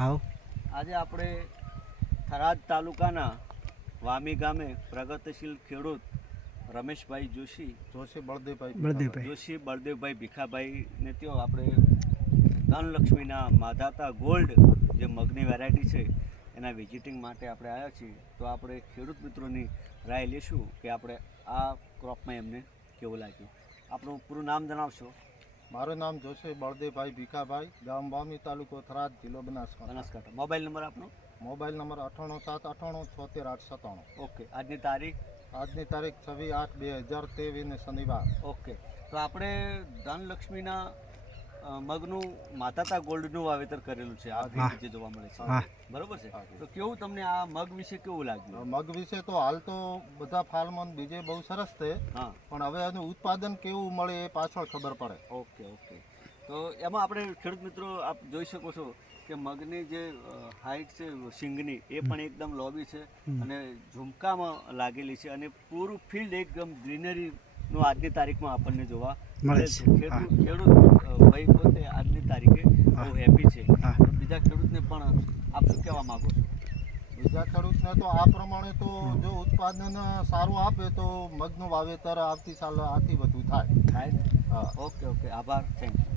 આવો આજે આપણે થરાદ તાલુકાના વામી ગામે પ્રગતિશીલ ખેડૂત રમેશભાઈ જોશી બળદેવભાઈ ભીખાભાઈને ત્યાં આપણે ધનલક્ષ્મીના માધાતા ગોલ્ડ જે મગની વેરાયટી છે એના વિઝિટિંગ માટે આપણે આવ્યા છીએ. તો આપણે ખેડૂત મિત્રોની રાય લેશું કે આપણે આ ક્રોપમાં એમને કેવું લાગ્યું. આપણું પૂરું નામ જણાવશો? મારું નામ જોશી બળદેવભાઈ ભીખાભાઈ, ગામ વામી, તાલુકો થરાદ, જિલ્લો બનાસકાંઠા. મોબાઈલ નંબર આપનો? Mobile number 9878987697. ઓકે. આજની તારીખ? આજની તારીખ 26/8/2023 ને શનિવાર. ઓકે. તો આપણે ધનલક્ષ્મીના મગનું માતાતા ગોલ્ડનું વાવેતર કરેલું છે. આ જે જોવા મળે છે બરોબર છે. તો કેવું તમને આ મગ વિશે કેવું લાગ્યું? મગ વિશે તો હાલ તો બધા ફાર્મમાં બીજે બહુ સરસ છે, પણ હવે એનું ઉત્પાદન કેવું મળે એ પાછળ ખબર પડે. ઓકે. તો એમાં આપણે ખેડૂત મિત્રો આપ જોઈ શકો છો કે મગની જે હાઈટ છે સિંગની એ પણ એકદમ લોબી છે અને ઝુમકામાં લાગેલી છે અને પૂરું ફિલ્ડ એકદમ ગ્રીનરીનું આજની તારીખમાં આપણને જોવા મળે છે. ખેડૂત ભાઈ પોતે આજની તારીખે બહુ હેપી છે. બીજા ખેડૂતને પણ આપ શું કહેવા માંગો છો? બીજા ખેડૂતને તો આ પ્રમાણે તો જો ઉત્પાદન સારું આપે તો મગનું વાવેતર આવતી સાલ આથી વધુ થાય. ઓકે. આભાર. Thank you.